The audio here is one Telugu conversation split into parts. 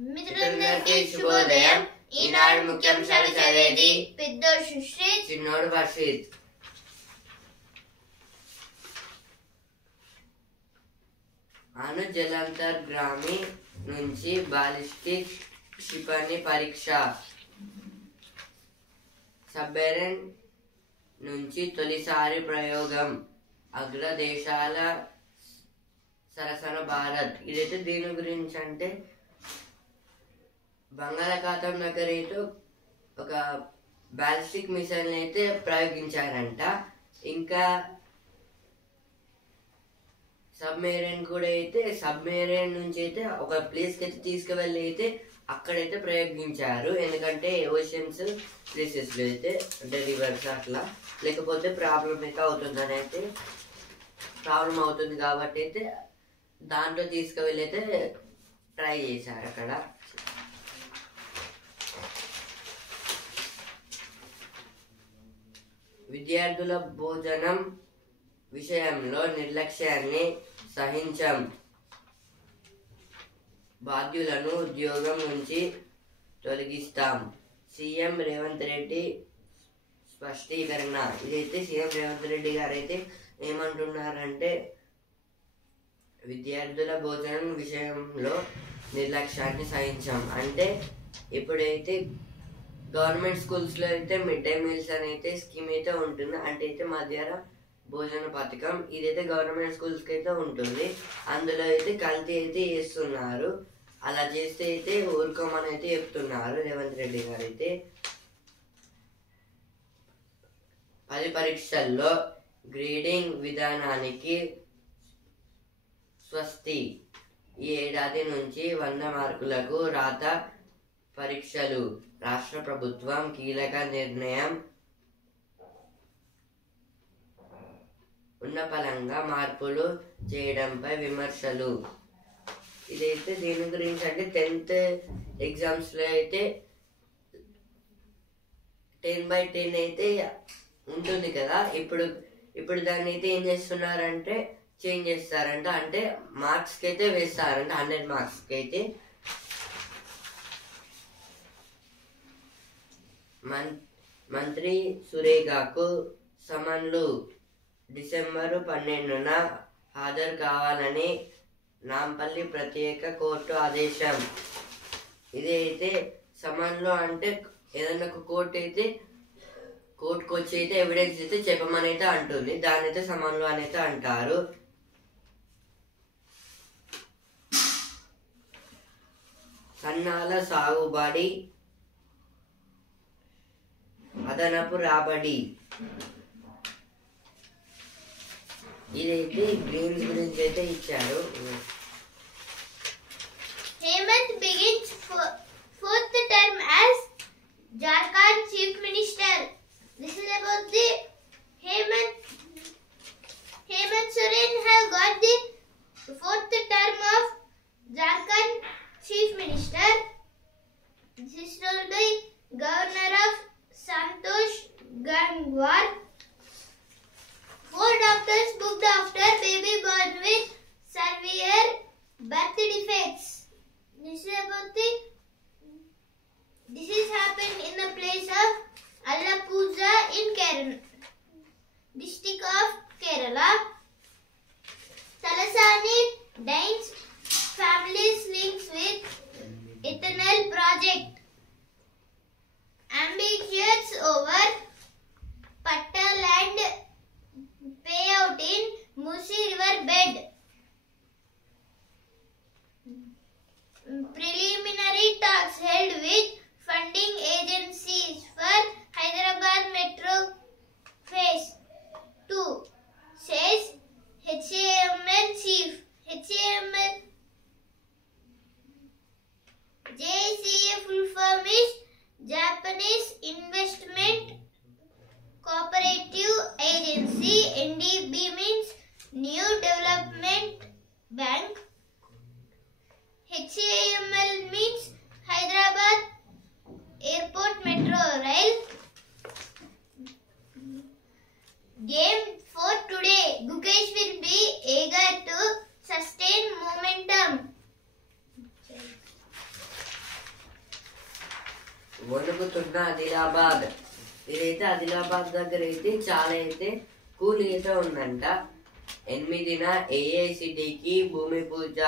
మిత్రులందరికీ శుభోదయం. ఈనాడు ముఖ్యాంశాలు చదివేది పెద్దోడు సుశ్రీత్, చిన్నోడు వర్షిత్. అణు జలాంతర్గామి నుంచి బాలిస్టిక్ క్షిపణి పరీక్ష. సబ్మెరైన్ నుంచి తొలిసారి ప్రయోగం. అగ్రదేశాల సరసన భారత్. ఇదైతే దీని గురించి అంటే బంగాళాఖాతం దగ్గర అయితే ఒక బాలిస్టిక్ మిసైల్ అయితే ప్రయోగించారంట. ఇంకా సబ్మెరైన్ కూడా అయితే సబ్మెరైన్ నుంచి అయితే ఒక ప్లేస్కి అయితే తీసుకువెళ్ళి అయితే అక్కడైతే ప్రయోగించారు. ఎందుకంటే ఓషన్స్ ప్లేసెస్లో అయితే అంటే రివర్స్ అట్లా లేకపోతే ప్రాబ్లం అయితే అవుతుందని అయితే ప్రాబ్లం అవుతుంది కాబట్టి అయితే దాంట్లో తీసుకువెళ్ళి అయితే ట్రై చేశారు. అక్కడ విద్యార్థుల భోజనం విషయంలో నిర్లక్ష్యాన్ని సహించం. బాధ్యులను ఉద్యోగం నుంచి తొలగిస్తాం. సీఎం రేవంత్ రెడ్డి స్పష్టీకరణ. ఇదైతే సీఎం రేవంత్ రెడ్డి గారు అయితే ఏమంటున్నారంటే విద్యార్థుల భోజనం విషయంలో నిర్లక్ష్యాన్ని సహించాం అంటే ఇప్పుడైతే గవర్నమెంట్ స్కూల్స్లో అయితే మిడ్ డే మీల్స్ అని అయితే స్కీమ్ అయితే ఉంటుంది. అంటే అయితే మధ్యాహ్న భోజన పథకం. ఇదైతే గవర్నమెంట్ స్కూల్స్కి అయితే ఉంటుంది. అందులో అయితే కల్తీ అయితే చేస్తున్నారు. అలా చేస్తే అయితే ఊరుకోమని అయితే చెప్తున్నారు రేవంత్ రెడ్డి గారు. అయితే 10 పరీక్షల్లో గ్రేడింగ్ విధానానికి స్వస్తి. ఈ ఏడాది నుంచి 100 మార్కులకు రాత పరీక్షలు. రాష్ట్ర ప్రభుత్వం కీలక నిర్ణయం. ఉన్నపలంగా మార్పులు చేయడంపై విమర్శలు. ఇదైతే దీని గురించి అంటే 10th ఎగ్జామ్స్లో అయితే 10/10 అయితే ఉంటుంది కదా. ఇప్పుడు దాన్ని అయితే ఏం చేస్తున్నారంటే చేంజ్ చేస్తారంట. అంటే మార్క్స్కి అయితే వేస్తారంట. 100 మార్క్స్కి అయితే మంత్రి సురేఖకు సమన్లు. డిసెంబరు 12న హాజరు కావాలని నాంపల్లి ప్రత్యేక కోర్టు ఆదేశం. ఇదైతే సమన్లు అంటే ఏదైనా ఒక కోర్టు అయితే కోర్టుకు వచ్చి అయితే ఎవిడెన్స్ అయితే చెప్పమని అయితే అంటుంది. దాని అయితే సమన్లు అని అయితే అంటారు. సన్నాల సాగుబడి అదనపు రాబడి. ఇదైతే గ్రీన్స్ గురించి అయితే ఇచ్చారు. Hemant begins fourth term as Jharkhand Chief Minister. This is about the Hemant Soren have got the fourth term of Jharkhand Chief Minister. This is told by Governor of Santosh Gangwar. 4 doctors booked after baby born with severe birth defects. This is happened in the place of Allappuzha in Kerala, district of Kerala. Talasani Danes families links with ethanol project. Ambitious over Patta land payout in Musi river bed. Preliminary talks held with funding agencies for Hyderabad Metro Phase 2, says HAML chief. HAML JCA full form is Japanese Investment Cooperative Agency. NDB means New Development Bank. HAML means Hyderabad Airport Metro Rail. Game for today. Gukesh will be eager to sustain momentum. వణుకుతున్న ఆదిలాబాద్. ఇదైతే ఆదిలాబాద్ దగ్గర అయితే చాలా అయితే కూల్ అయితే ఉందంట. 8న ఏఐసిటికి భూమి పూజ.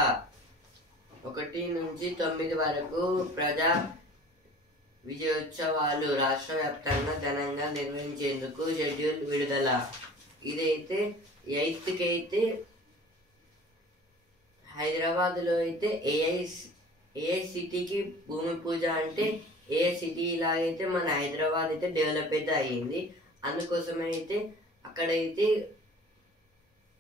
1 నుంచి 9 వరకు ప్రజా విజయోత్సవాలు రాష్ట్ర వ్యాప్తంగా ఘనంగా నిర్వహించేందుకు షెడ్యూల్ విడుదల. ఇదైతే 8కి అయితే హైదరాబాద్లో అయితే ఏఐసిటీకి భూమి పూజ. అంటే ఏఐసిటీ ఇలాగైతే మన హైదరాబాద్ అయితే డెవలప్ అయితే అయ్యింది. అందుకోసమే అయితే అక్కడైతే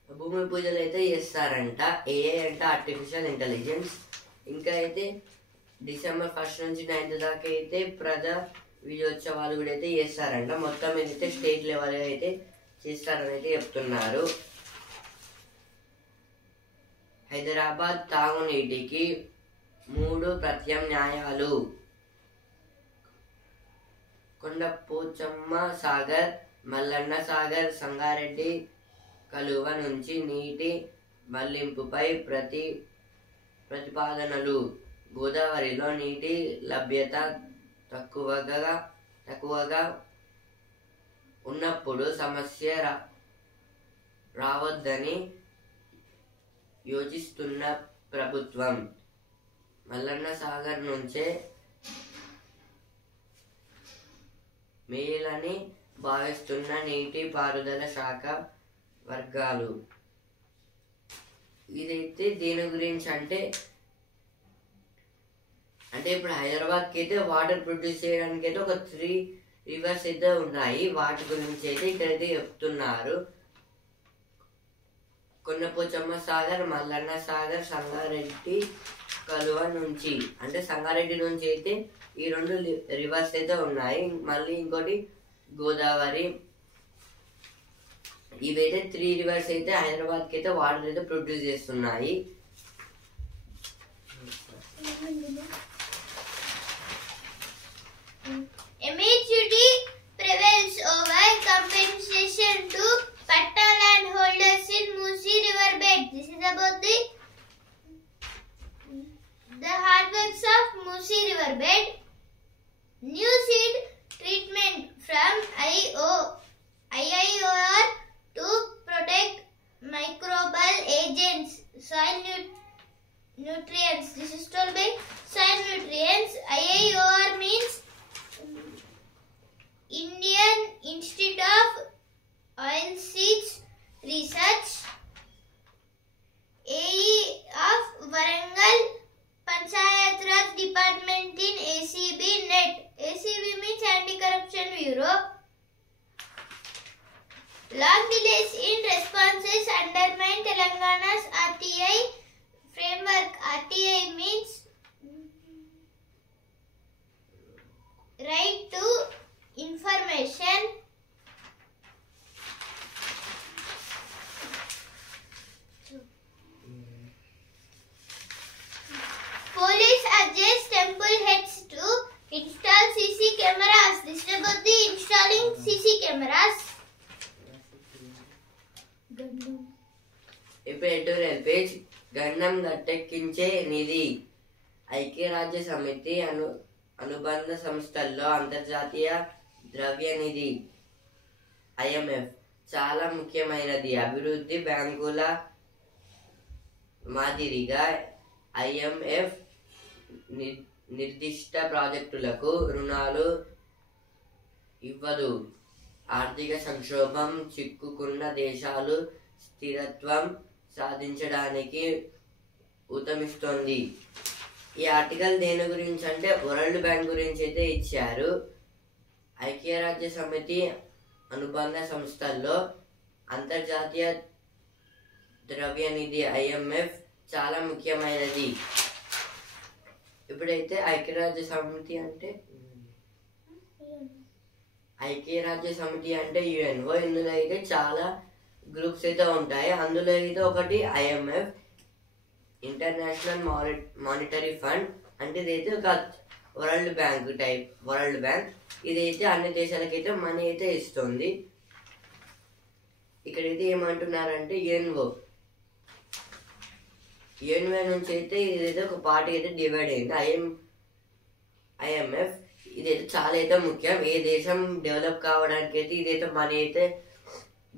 భూమి పూజలు అయితే చేస్తారంట. ఏఐ అంటే ఆర్టిఫిషియల్ ఇంటెలిజెన్స్. ఇంకా అయితే డిసెంబర్ 1 నుంచి 9 దాకా అయితే ప్రజా విజయోత్సవాలు కూడా అయితే చేస్తారంట. మొత్తం ఏదైతే స్టేట్ లెవెల్ అయితే చేస్తారని అయితే చెప్తున్నారు. హైదరాబాద్ తాగునీటికి 3 ప్రత్యామ్నాయాలు. కొండపోచమ్మ సాగర్, మల్లన్న సాగర్, సంగారెడ్డి కలువ నుంచి నీటి మళ్లింపుపై ప్రతిపాదనలు. గోదావరిలో నీటి లభ్యత తక్కువగా ఉన్నప్పుడు సమస్య రావద్దని యోచిస్తున్న ప్రభుత్వం. మల్లన్న సాగర్ నుంచే మేలని భావిస్తున్న నీటి పారుదల శాఖ వర్గాలు. ఇదైతే దేని గురించి అంటే ఇప్పుడు హైదరాబాద్కి అయితే వాటర్ ప్రొడ్యూస్ చేయడానికి అయితే ఒక 3 రివర్స్ అయితే ఉన్నాయి. వాటి గురించి అయితే ఇక్కడైతే చెప్తున్నారు. కొండపోచమ్మ సాగర్, మల్లన్న సాగర్, సంగారెడ్డి కలువ నుంచి. అంటే సంగారెడ్డి నుంచి అయితే ఈ 2 రివర్స్ అయితే ఉన్నాయి. మళ్ళీ ఇంకోటి గోదావరి. ఇవైతే 3 రివర్స్ అయితే హైదరాబాద్కి అయితే వాటర్ అయితే ప్రొడ్యూస్ చేస్తున్నాయి. Ambiguity prevails over compensation to patta land holders in Musi river bed. This is about the hard works of Musi river bed. New seed treatment from IIOR to protect microbial agents, soil nutrients. This is told by soil nutrients. IIOR means Indian Institute of Oilseeds Research. AE of Warangal Panchayat Raj Department in ACB NET. ACB means Anti-Corruption Bureau. Long delays in responses undermine Telangana's RTI framework. RTI means right to information. Police urges temple heads to install CC cameras. This is about the installing CC cameras. ఇప్పుడు ఎడిటోరియల్ పేజ్. గండం గట్టెక్కించే నిధి. ఐక్యరాజ్య సమితి అనుబంధ సంస్థల్లో అంతర్జాతీయ ద్రవ్య నిధి IMF చాలా ముఖ్యమైనది. అభివృద్ధి బ్యాంకుల మాదిరిగా IMF నిర్దిష్ట ప్రాజెక్టులకు రుణాలు ఇవ్వదు. ఆర్థిక సంక్షోభం చిక్కుకున్న దేశాలు స్థిరత్వం సాధించడానికి ఊతమిస్తోంది. ఈ ఆర్టికల్ దేని గురించి అంటే వరల్డ్ బ్యాంక్ గురించి అయితే ఇచ్చారు. ఐక్యరాజ్య సమితి అనుబంధ సంస్థల్లో అంతర్జాతీయ ద్రవ్య నిధి IMF చాలా ముఖ్యమైనది. ఇప్పుడైతే ఐక్యరాజ్య సమితి అంటే UNO. ఇందులో అయితే చాలా గ్రూప్స్ అయితే ఉంటాయి. అందులో అయితే ఒకటి IMF, ఇంటర్నేషనల్ మానిటరీ ఫండ్. అంటే ఇదైతే ఒక world bank type. World bank ఇదైతే అన్ని దేశాలకైతే మనీ అయితే ఇస్తుంది. ఇక్కడైతే ఏమంటున్నారంటే UNO నుంచి అయితే ఇదైతే ఒక పార్టీ అయితే డివైడ్ అయింది. IMF ఇదైతే చాలా అయితే ముఖ్యం. ఏ దేశం డెవలప్ కావడానికి అయితే ఇదైతే మనీ అయితే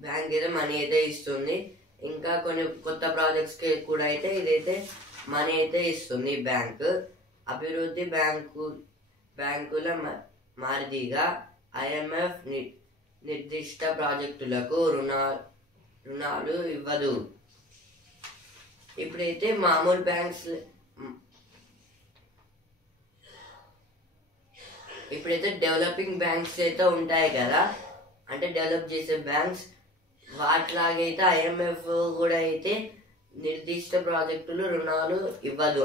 బ్యాంక్ అయితే మనీ అయితే ఇస్తుంది. ఇంకా కొన్ని కొత్త ప్రాజెక్ట్స్ కి కూడా అయితే ఇదైతే మనీ అయితే ఇస్తుంది బ్యాంక్. అభివృద్ధి బ్యాంకుల మాదిరిగా IMF నిర్దిష్ట ప్రాజెక్టులకు రుణాలు ఇవ్వదు. ఇప్పుడైతే మామూలు బ్యాంక్స్ ఇప్పుడైతే డెవలపింగ్ బ్యాంక్స్ అయితే ఉంటాయి కదా, అంటే డెవలప్ చేసే బ్యాంక్స్, వాటిలాగైతే IMF కూడా అయితే నిర్దిష్ట ప్రాజెక్టులు రుణాలు ఇవ్వదు.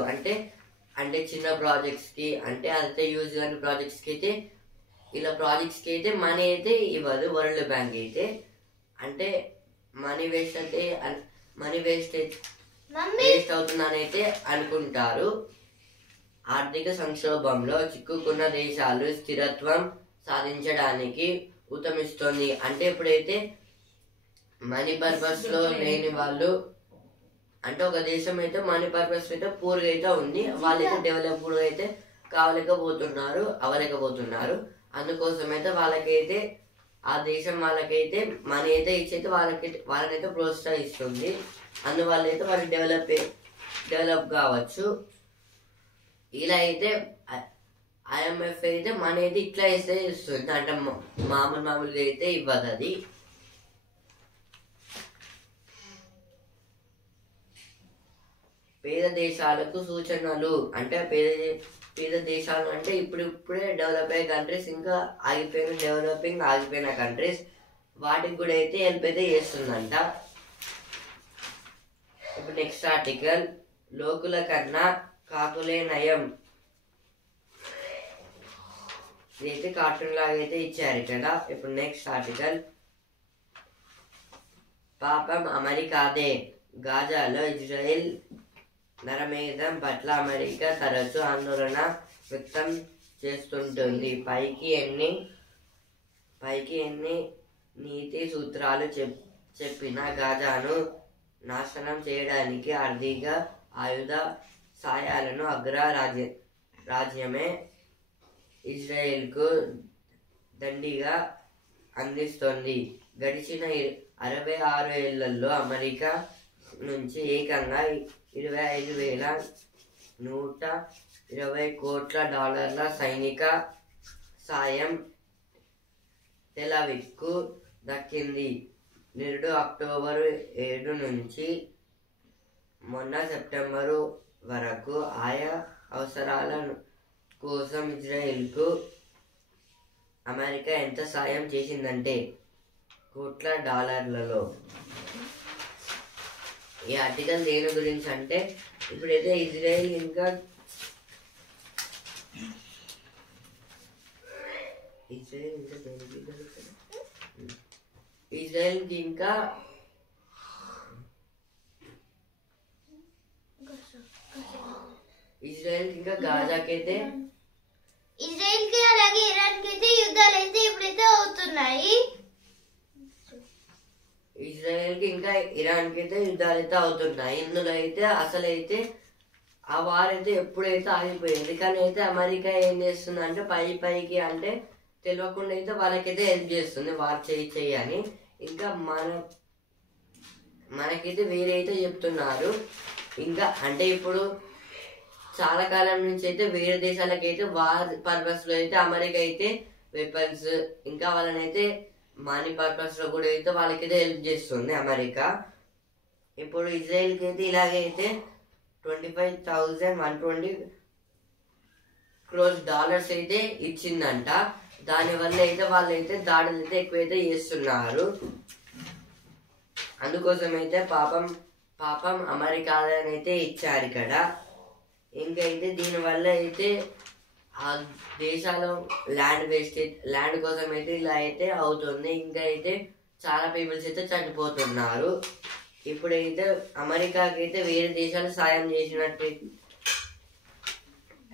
అంటే చిన్న ప్రాజెక్ట్స్ కి, అంటే అయితే యూజ్ కాని ప్రాజెక్ట్స్ కి అయితే ఇలా ప్రాజెక్ట్స్ కి అయితే మనీ అయితే ఇవ్వదు వరల్డ్ బ్యాంక్ అయితే. అంటే మనీ వేస్ట్ అవుతుందని అయితే అనుకుంటారు. ఆర్థిక సంక్షోభంలో చిక్కుకున్న దేశాలు స్థిరత్వం సాధించడానికి ఉత్తమిస్తుంది. అంటే ఇప్పుడైతే మనీ పర్పస్ లో లేని వాళ్ళు, అంటే ఒక దేశం అయితే మనీ పర్పస్ అయితే పూర్గా అయితే ఉంది, వాళ్ళైతే డెవలప్డ్ అయితే అవ్వలేకపోతున్నారు. అందుకోసం అయితే వాళ్ళకైతే ఆ దేశం వాళ్ళకైతే మనీ అయితే ఇచ్చైతే వాళ్ళనైతే ప్రోత్సహిస్తుంది. అందువల్ల అయితే వాళ్ళు డెవలప్ కావచ్చు. ఇలా అయితే IMF అయితే మనీ అయితే ఇట్లా అయితే ఇస్తుంది, అంటే మామూలుగా అయితే ఇవ్వదు అది. పేద దేశాలకు సూచనలు, అంటే పేద దేశాలు అంటే ఇప్పుడే డెవలప్ అయ్యే కంట్రీస్, ఇంకా ఆగిపోయిన కంట్రీస్, వాటికి కూడా అయితే హెల్ప్ అయితే చేస్తుందంట. ఇప్పుడు నెక్స్ట్ ఆర్టికల్, లోకుల కన్నా కాకులే నయం. ఇదైతే కార్టూన్ లాగా అయితే ఇచ్చారు ఇక్కడ. ఇప్పుడు నెక్స్ట్ ఆర్టికల్, పాపం అమెరికాదే. గాజాలో ఇజ్రాయెల్ నరమేధం పట్ల అమెరికా తరచు ఆందోళన వ్యక్తం చేస్తుంటుంది. పైకి ఎన్ని నీతి సూత్రాలు చెప్పినా గాజాను నాశనం చేయడానికి ఆర్థిక ఆయుధ సాయాలను రాజ్యమే ఇజ్రాయెల్కు దండిగా అందిస్తోంది. గడిచిన 66 ఏళ్లలో అమెరికా నుంచి ఏకంగా $25,120 కోట్ల సైనిక సాయం టెలవివ్కు దక్కింది. నిరుడు అక్టోబరు 7 నుంచి మొన్న సెప్టెంబరు వరకు ఆయా అవసరాల కోసం ఇజ్రాయెల్కు అమెరికా ఎంత సాయం చేసిందంటే కోట్ల డాలర్లలో. ఈ ఆర్టికల్ దేని గురించి అంటే, ఇప్పుడైతే ఇజ్రాయెల్ ఇంకా గాజాకైతే ఇజ్రాయెల్ కి అలాగే ఇరాన్ కి అయితే యుద్ధాలు అయితే ఇప్పుడైతే అవుతున్నాయి. ఇజ్రాయెల్ కి ఇంకా ఇరాన్ కి అయితే యుద్ధాలు అయితే అవుతున్నాయి. ఇందులో అయితే అసలైతే ఆ వార్ అయితే ఎప్పుడైతే ఆగిపోయింది, కానీ అయితే అమెరికా ఏం చేస్తుంది అంటే పైకి అంటే తెలియకుండా అయితే వాళ్ళకైతే హెల్ప్ చేస్తుంది వార్ చేయని. ఇంకా మనకైతే వేరే అయితే చెప్తున్నారు. ఇంకా అంటే ఇప్పుడు చాలా కాలం నుంచి అయితే వేరే దేశాలకైతే వార్ పర్పస్ లో అయితే అమెరికా అయితే వెపన్స్, ఇంకా వాళ్ళనైతే మనీ పర్పస్ లో కూడా అయితే వాళ్ళకైతే హెల్ప్ చేస్తుంది అమెరికా. ఇప్పుడు ఇజ్రాయెల్ కి అయితే ఇలాగైతే $25,120 crores అయితే ఇచ్చిందంట. దానివల్ల అయితే వాళ్ళైతే దాడులు అయితే ఎక్కువైతే చేస్తున్నారు. అందుకోసం అయితే పాపం అమెరికా అయితే ఇచ్చారు ఇక్కడ. ఇంకైతే దీనివల్ల అయితే ఆ దేశాల ల్యాండ్ కోసం అయితే ఇలా అయితే అవుతుంది. ఇంకా అయితే చాలా పీపుల్స్ అయితే చనిపోతున్నారు. ఇప్పుడైతే అమెరికాకి అయితే వేరే దేశాలు సాయం చేసినట్టు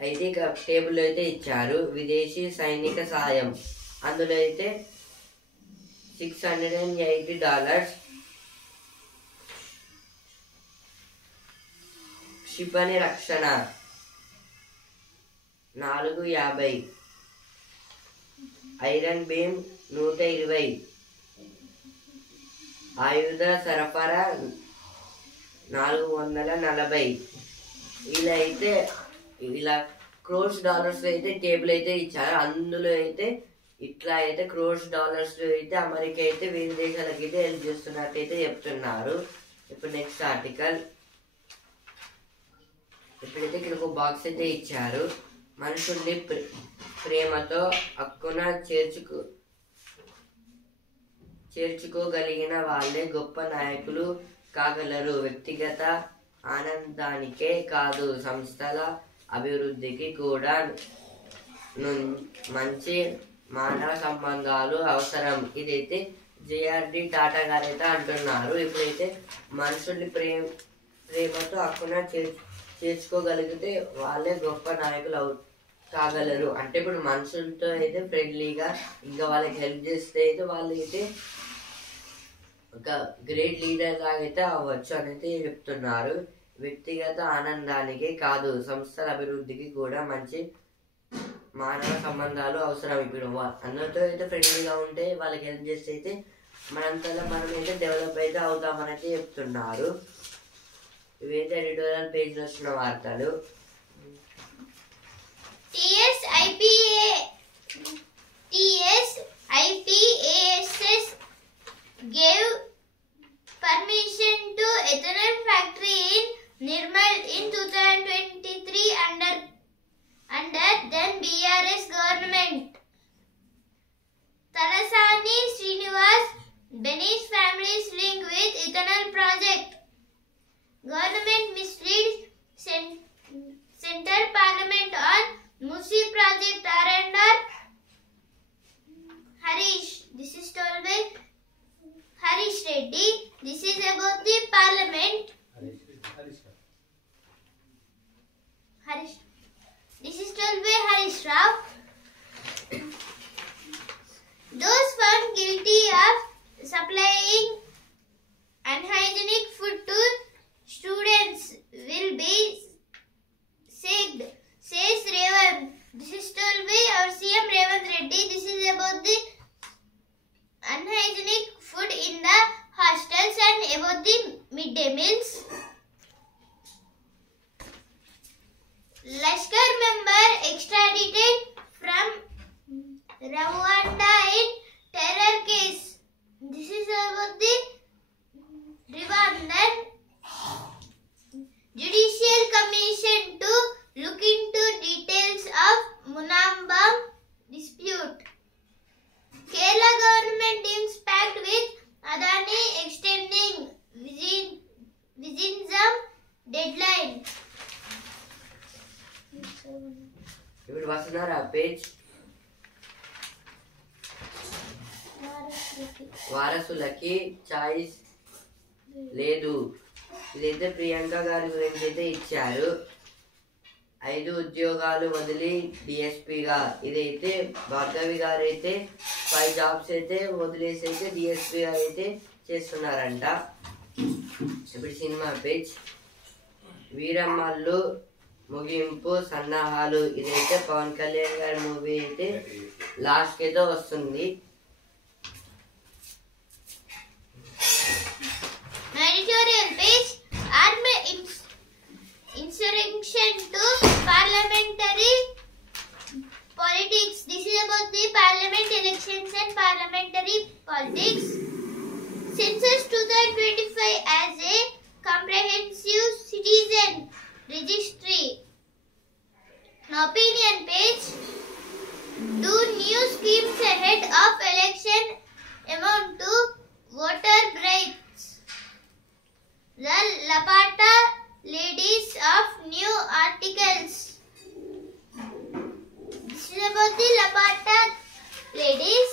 అయితే ఇక టేబుల్ అయితే ఇచ్చారు. విదేశీ సైనిక సాయం, అందులో అయితే $680, క్షిపణి రక్షణ $450, ఐరన్ బీమ్ 120, ఆయుధ సరఫరా 440. ఇలా క్రోర్స్ డాలర్స్ అయితే టేబుల్ అయితే ఇచ్చారు. అందులో అయితే ఇట్లా అయితే క్రోర్స్ డాలర్స్ అయితే అమెరికా అయితే వేరే దేశాలకు అయితే హెల్ప్ చేస్తున్నట్టు అయితే చెప్తున్నారు. ఇప్పుడు నెక్స్ట్ ఆర్టికల్. ఇప్పుడైతే ఇక్కడ ఒక బాక్స్ అయితే ఇచ్చారు. మనుషుల్ని ప్రేమతో హక్కున చేర్చుకోగలిగిన వాళ్ళే గొప్ప నాయకులు కాగలరు. వ్యక్తిగత ఆనందానికే కాదు, సంస్థల అభివృద్ధికి కూడా మంచి మానవ సంబంధాలు అవసరం. ఇదైతే జేఆర్డి టాటా గారు అయితే అంటున్నారు. ఇప్పుడైతే మనుషుల్ని ప్రేమతో హక్కున చేర్చుకోగలిగితే వాళ్ళే గొప్ప నాయకులు కాగలరు. అంటే ఇప్పుడు మనుషులతో అయితే ఫ్రెండ్లీగా ఇంకా వాళ్ళకి హెల్ప్ చేస్తే అయితే వాళ్ళు అయితే ఒక గ్రేట్ లీడర్ లాగా అయితే అవ్వచ్చు అని అయితే చెప్తున్నారు. వ్యక్తిగత ఆనందానికి కాదు, సంస్థల అభివృద్ధికి కూడా మంచి మానవ సంబంధాలు అవసరం. ఇప్పుడు అందరితో అయితే ఫ్రెండ్లీగా ఉంటే వాళ్ళకి హెల్ప్ చేస్తే అయితే మనంతలో మనం అయితే డెవలప్ అయితే అవుతామని అయితే చెప్తున్నారు. ఇవైతే ఎడిటోరియల్ పేజ్లో వచ్చిన వార్తలు. TSIPASS gave permission to ethanol factory in Nirmal in 2023 under then BRS government. Talasani Srinivas Benesh family's link with ethanol project. Government misleads Central Parliament on Musi project R&R. Harish. This is told by Harish Reddy. This is about the Parliament. Harish. This is told by Harish Rao. Those found guilty of supplying unhygienic food to students will be sacked, says Revant. This is told by our CM Revant Reddy. This is about the unhygienic food in the hostels and about the midday meals. Lashkar member extradited from Rwanda in terror case. This is about the Rwandan Judicial Commission to look into details of Munambam dispute. Kerala government deems pact with Adani extending Vizinzam deadline. ఇప్పుడు వస్తున్నారా పేజ్. వారసులకి చాయిస్ లేదు. ఇదైతే ప్రియాంక గారి గురించి అయితే ఇచ్చారు. 5 ఉద్యోగాలు వదిలి డిఎస్పీగా. ఇదైతే భార్గవి గారు అయితే 5 జాబ్స్ అయితే వదిలేసి అయితే డిఎస్పీగా అయితే చేస్తున్నారంట. ఇప్పుడు సినిమా పేజ్. వీరమ్మల్లు ముగింపు సన్నాహాలు. ఇదైతే పవన్ కళ్యాణ్ గారి మూవీ అయితే లాస్ట్ అయితే వస్తుంది. Editorial page. Armed insurrection to parliamentary politics. This is about the parliament elections and parliamentary politics. Census 2025 as a comprehensive citizen registry. Opinion page. Do new schemes ahead of election amount to voter bribes? The Lapata ladies of new articles. This is about the Lapata ladies.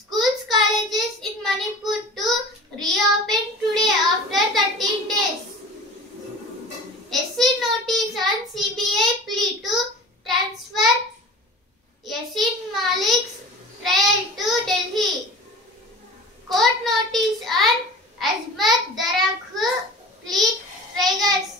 Schools, colleges in Manipur to reopen today after 13 days. SC notice on CBI plea to transfer Yasin Malik's trial to Delhi. Court notice on Azmat Darakh plea triggers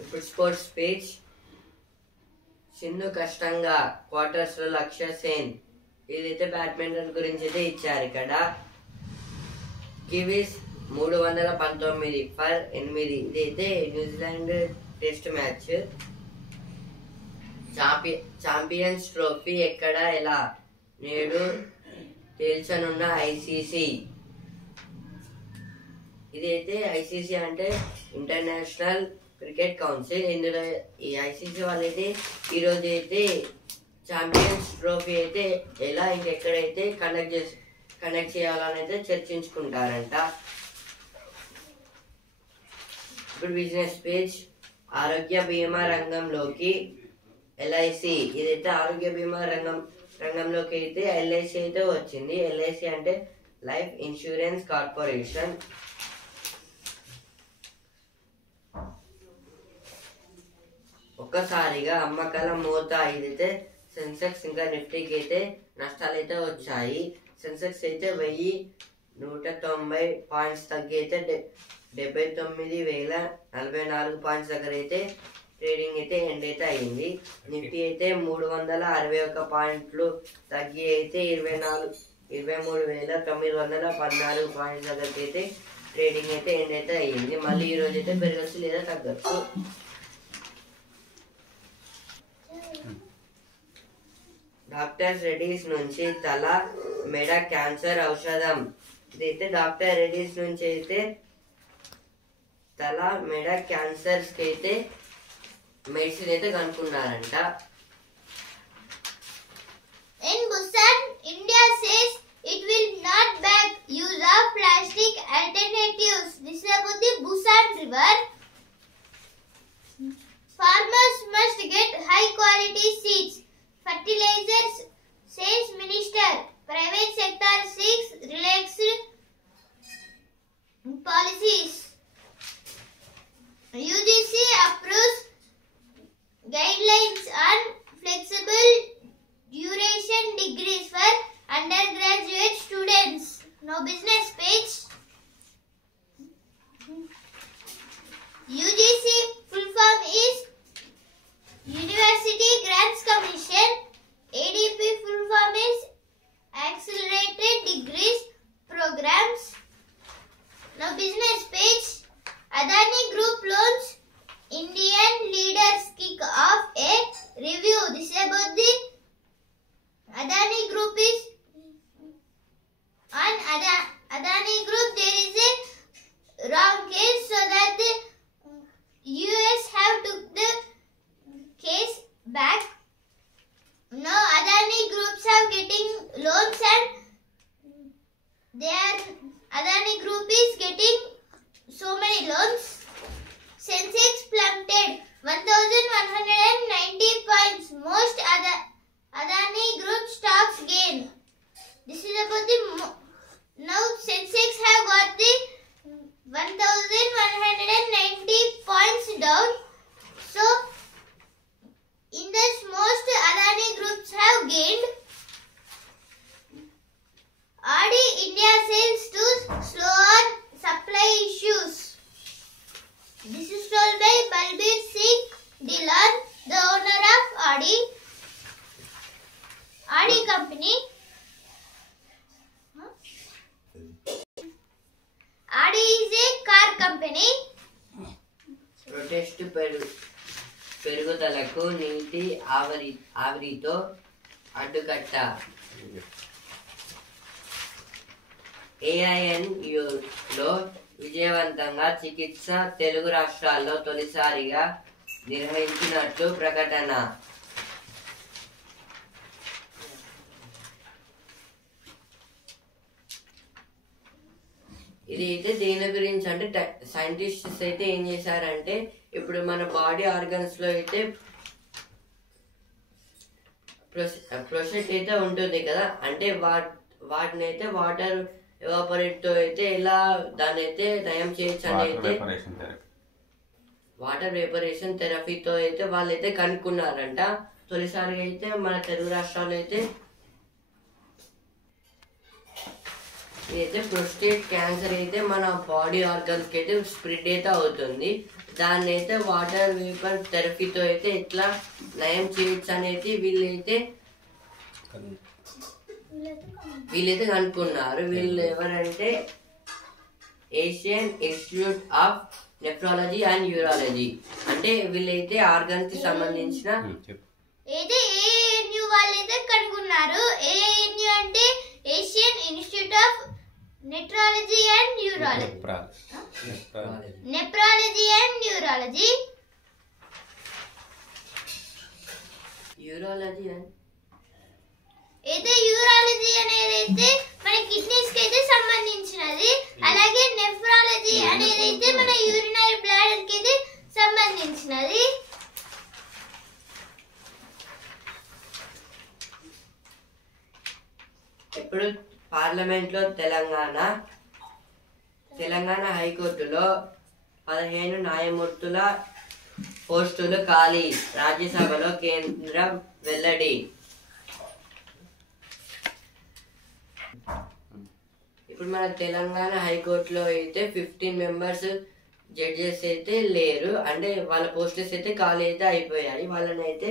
ఇప్పుడు స్పోర్ట్స్ స్పీచ్. సింధు కష్టంగా క్వార్టర్స్ లో లక్ష్య సేన్. ఇదైతే బ్యాడ్మింటన్ గురించి అయితే ఇచ్చారు ఇక్కడ. Kiwis 319 for 8. ఇదైతే New Zealand test match. Champions trophy ఎక్కడ ఎలా నేడు తేల్చనున్న ఐసీసీ. ఇదైతే ఐసీసీ అంటే ఇంటర్నేషనల్ క్రికెట్ కౌన్సిల్. ఇందులో ఈ ఐసీసీ వాళ్ళైతే ఈరోజు అయితే ఛాంపియన్స్ ట్రోఫీ అయితే ఎలా ఇంకెక్కడైతే కండక్ట్ చేయాలని అయితే చర్చించుకుంటారంట. ఇప్పుడు బిజినెస్ పేజ్. ఆరోగ్య బీమా రంగంలోకి ఎల్ఐసి. ఇదైతే ఆరోగ్య బీమా రంగంలోకి అయితే ఎల్ఐసి అయితే వచ్చింది. ఎల్ఐసి అంటే లైఫ్ ఇన్సూరెన్స్ కార్పొరేషన్. ఒక్కసారిగా అమ్మకాల మోత. ఇదైతే సెన్సెక్స్ ఇంకా నిఫ్టీకి అయితే నష్టాలు అయితే వచ్చాయి. సెన్సెక్స్ అయితే 1190 పాయింట్స్ తగ్గి అయితే 79,044 పాయింట్స్ దగ్గర అయితే ట్రేడింగ్ అయితే ఎండ్ అయితే అయింది. నిఫ్టీ అయితే 361 పాయింట్లు తగ్గి అయితే 23,914 పాయింట్స్ దగ్గరికి అయితే ట్రేడింగ్ అయితే ఎండ్ అయితే అయ్యింది. మళ్ళీ ఈ రోజు అయితే పెరగచ్చు లేదా తగ్గచ్చు. డాక్టర్ రెడ్డిస్ నుంచి తల మెడ క్యాన్సర్ ఔషధం. ఇదైతే డాక్టర్ రెడ్డిస్ నుంచి అయితే తల మెడ క్యాన్సర్స్ కి అయితే మెడిసిన్ అయితే కనుక్కున్నారంట. In Busan, India says it will not back use of plastic alternatives. This is about the Busan River. Farmers must get high quality seeds, fertilizers, says Minister. Private sector seeks relaxed policies. UGC approves guidelines on flexible duration degrees for undergraduate students. Now business page. UGC full form is University Grants Commission. ADP full form is Accelerated Degrees Programs. Now business page. Adani Group loans Indian leaders kick off a review. This is about the Adani Group is on Adani Group. There is a wrong case, so that the US have took the case back. Now Adani groups are getting loans and Adani Group is getting so many loans. Sensex plummeted 1,190 points. Most Adani Group stocks gain. This is about the now Sensex have got the 1,190 points down. So in this most Adani groups have gained. Audi India sales to slow on supply issues. This is told by Balbir Singh Dillon, the owner of Audi company. Audi is a car company. Protest పెరుగుదలకు నీటి ఆవిరితో అడ్డుకట్ట. AINUలో విజయవంతంగా చికిత్స తెలుగు రాష్ట్రాల్లో తొలిసారిగా నిర్వహించినట్లు ప్రకటన. ఇది అయితే దేని గురించి అంటే సైంటిస్ట్స్ అయితే ఏం చేశారంటే ఇప్పుడు మన బాడీ ఆర్గన్స్ లో అయితే ప్రొసెస్ అయితే ఉంటుంది కదా, అంటే వాటిని అయితే వాటర్ ఎవాపరేట్ తో అయితే ఎలా దాన్ని అయితే నయం చేయొచ్చు అని అయితే వాటర్ వేపరేషన్ థెరపీతో అయితే వాళ్ళైతే కనుక్కున్నారంట. తొలిసారిగా అయితే మన తెలుగు రాష్ట్రాల్లో అయితే ఇదైతే ప్రోస్టేట్ క్యాన్సర్ అయితే మన బాడీ ఆర్గన్స్కి అయితే స్ప్రెడ్ అయితే అవుతుంది. దాన్ని అయితే వాటర్ వేపర్ థెరపీతో అయితే ఎట్లా నయం చేయొచ్చు అనేది వీళ్ళైతే కనుక్కున్నారు. వీళ్ళు ఎవరంటే Asian institute of nephrology and urology. అంటే వీళ్ళైతే ఆర్గన్స్ కి సంబంధించిన అయితే ఏఎన్యు వాళ్ళైతే కనుక్కున్నారు. ఏఎన్యు అంటే Asian institute of nephrology and urology. Nephrology and urology. Urology అయితే యూరాలజీ అనేది అయితే మన కిడ్నీస్ కి అయితే సంబంధించినది. అలాగే నెఫ్రాలజీ అనేది అయితే మన యూరినరీ బ్లాడర్ కి అయితే సంబంధించినది. ఇప్పుడు పార్లమెంట్ లో తెలంగాణ హైకోర్టులో 15 న్యాయమూర్తుల పోస్టులు ఖాళీ. రాజ్యసభలో కేంద్రం వెల్లడి. ఇప్పుడు మన తెలంగాణ హైకోర్టులో అయితే 15 మెంబర్స్ జడ్జెస్ అయితే లేరు. అంటే వాళ్ళ పోస్టెస్ అయితే ఖాళీ అయితే అయిపోయాయి. వాళ్ళని అయితే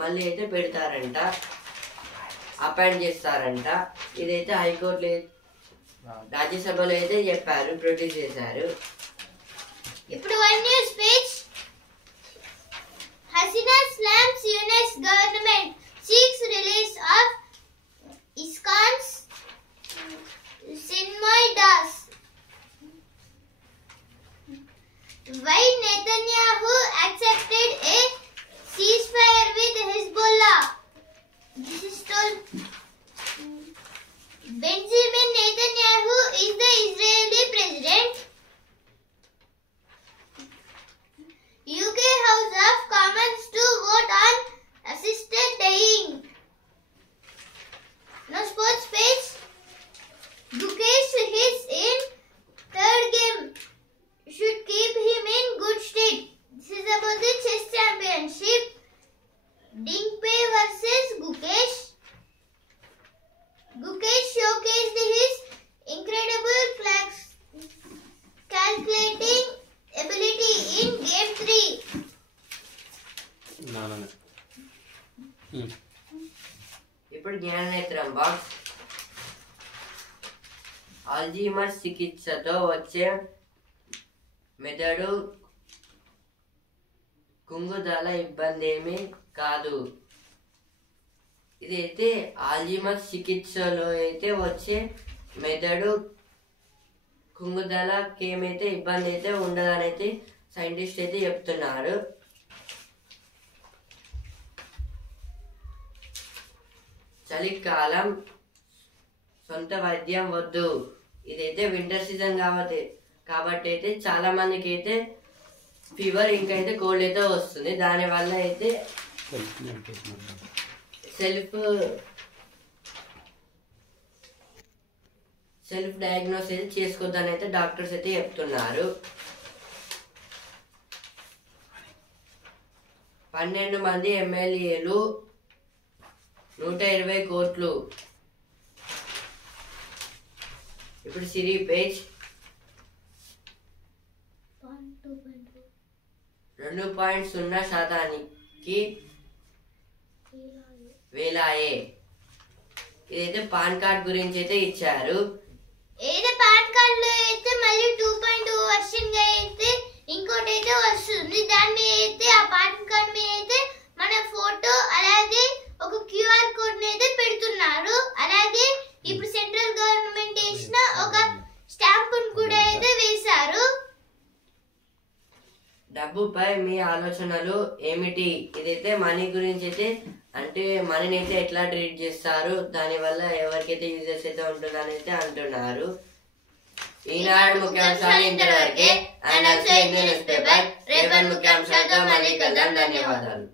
మళ్ళీ అయితే పెడతారంట, అపాయింట్ చేస్తారంట. ఇదైతే హైకోర్టులో రాజ్యసభలో అయితే చెప్పారు, ప్రొడ్యూస్ చేశారు. ఇప్పుడు one news page. Hasina slams Yunus government seeks release of ISKCON's Sinmoy Das. Why Netanyahu accepted a ceasefire with Hezbollah? This is told. Benjamin Netanyahu is the Israeli president. UK House of Commons to vote on assisted dying. No sports page. Gukesh hits in third game should keep him in good state. This is about the chess championship. Dingpei versus Gukesh. Gukesh showcased his incredible calculating ability in game 3. ఇప్పుడు జ్ఞాననేత్రం బాక్స్. ఆల్జీమర్స్ చికిత్సతో వచ్చే మెదడు కుంగుదల ఇబ్బంది ఏమీ కాదు. ఇదైతే ఆల్జీమర్స్ చికిత్సలో అయితే వచ్చే మెదడు కుంగుదలకి ఏమైతే ఇబ్బంది అయితే ఉండదని అయితే సైంటిస్ట్ అయితే చెప్తున్నారు. చలికాలం సొంత వైద్యం వద్దు. ఇదైతే వింటర్ సీజన్ కాబట్టి అయితే చాలా మందికి అయితే ఫీవర్ ఇంకా అయితే కోల్డ్ అయితే వస్తుంది. దానివల్ల అయితే సెల్ఫ్ డయాగ్నోస్ అయితే చేసుకోవద్దని అయితే డాక్టర్స్ అయితే చెప్తున్నారు. 12 మంది ఎమ్మెల్యేలు 120 కోట్లు. ఇప్పుడు సిరీ పేజ్. 2.0% వేలాయే. ఇదైతే పాన్ కార్డ్ గురించి అయితే ఇచ్చారు. ఏదో పాన్ కార్డ్ లో అయితే మళ్ళీ 2.2 వర్షన్ గా అయితే ఇంకోటి అయితే వస్తుంది. దాని మీద అయితే ఆ పాన్ కార్డ్ మీద అయితే మన ఫోటో అలాగే ఒక క్యూఆర్ కోడ్ అయితే పెడుతున్నారు. అలాగే ఇప్పుడు సెంట్రల్ గవర్నమెంట్ వేసిన ఒక స్టాంప్ కూడా అయితే వేశారు. డబ్బుపై మీ ఆలోచనలు ఏమిటి? ఇదైతే మనీ గురించి అయితే, అంటే మనీని అయితే ఎట్లా ట్రీట్ చేస్తారు, దానివల్ల ఎవరికైతే యూజెస్ అయితే ఉంటుందని అయితే అంటున్నారు. ఈనాడు ముఖ్యాంశాలు ఇంతవరకే. రేపటి ముఖ్యాంశాలతో మళ్ళీ కలుద్దాం. ధన్యవాదాలు.